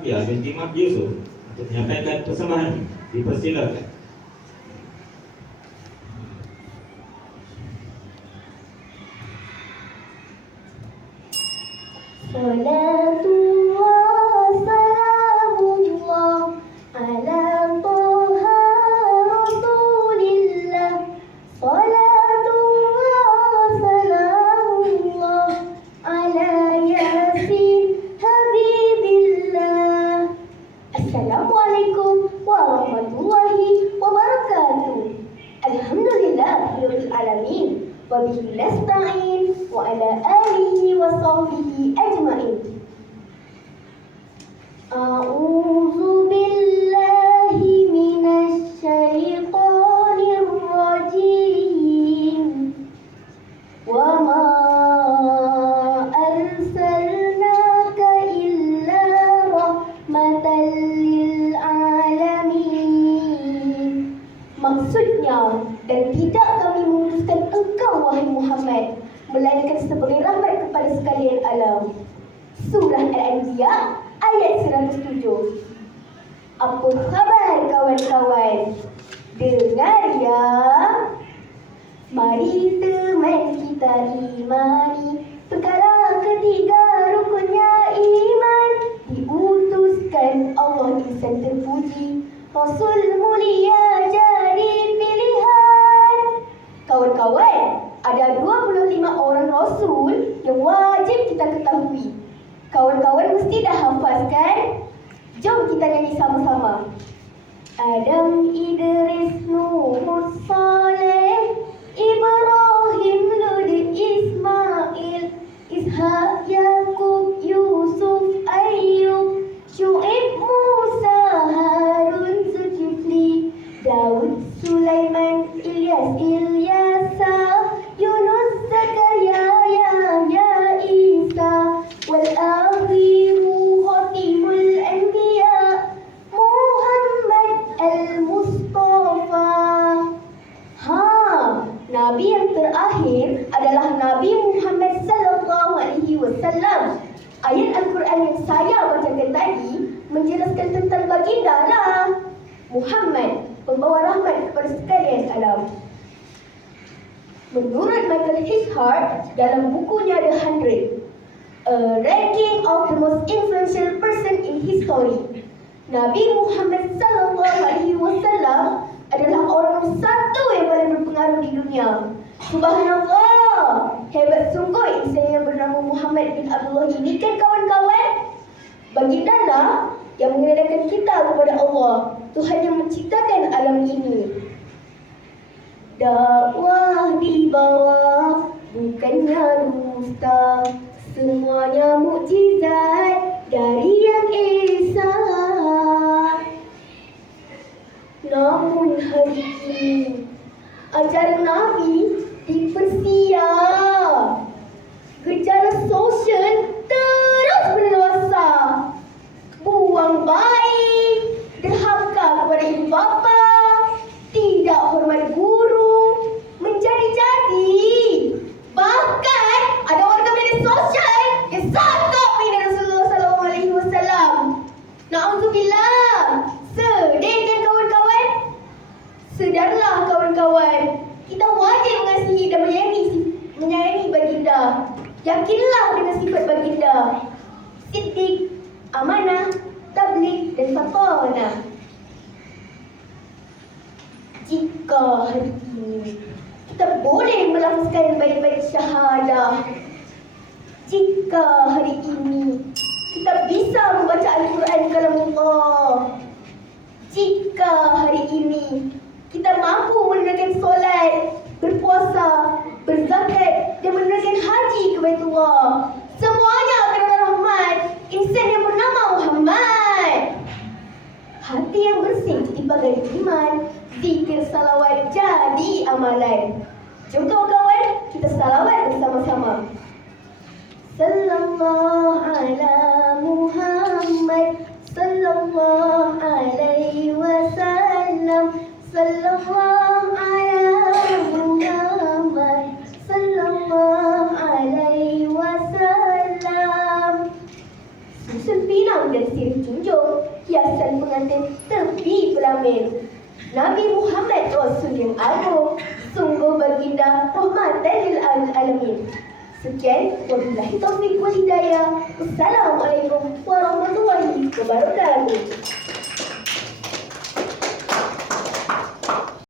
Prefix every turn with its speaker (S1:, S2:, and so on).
S1: Ya, binti Imam Yusuf untuk menyampaikan persembahan dipersilakan.
S2: Salatu Assalamualaikum warahmatullahi wabarakatuh. Alhamdulillah, Alamin. Wabihi nasta'in. Dan tidak kami memutuskan engkau, wahai Muhammad, melainkan sebagai rahmat kepada sekalian alam. Surah Al-Anbiya ayat 107. Apa khabar kawan-kawan? Dengar ya. Mari teman kita imani Perkara ketiga rukunnya iman Diutuskan Allah insan terpuji Rasul mulia jadi Rasul yang wajib kita ketahui. Kawan-kawan mesti dah hafaz kan? Jom kita nyanyi sama-sama. Adam Idris Nuh Nabi yang terakhir adalah Nabi Muhammad sallallahu alaihi wasallam. Ayat Al-Quran yang saya bacakan tadi menjelaskan tentang baginda lah. Muhammad, pembawa rahmat kepada sekalian alam. Menurut Michael Hishart dalam bukunya The Hundred, a ranking of the most influential person in history, Nabi Muhammad sallallahu alaihi wasallam adalah orang paling dunia. Subhanallah, hebat sungguh insan yang bernama Muhammad bin Abdullah ini kan kawan-kawan? Baginda lah yang mengenalkan kita kepada Allah, Tuhan yang menciptakan alam ini. Dakwah di bawah bukannya dusta Semuanya mukjizat dari yang Esa Namun hari ini Ajaran Nabi dipersia Gejala sosial terus berluasa Buang bayi kawan-kawan. Kita wajib mengasihi dan menyayangi Menyayangi baginda. Yakinlah dengan sifat baginda. Siddiq, amanah, tabligh dan fatanah Jika hari ini kita boleh melafazkan baik-baik syahadah. Jika hari ini kita bisa membaca Al-Quran kalam Allah Jika hari ini kita mampu menunaikan solat, berpuasa, berzakat dan menunaikan haji ke Baitullah Semuanya kerana rahmat insan yang bernama Muhammad Hati yang bersih bagai iman Zikir salawat jadi amalan. Jom kawan-kawan kita salawat bersama-sama hiasan pengantin tepi pelamin. Nabi Muhammad Rasul yang agung, sungguh baginda rahmatan lil alamin. Sekian, wabillahi taufiq wal hidayah. Wassalamualaikum warahmatullahi wabarakatuh.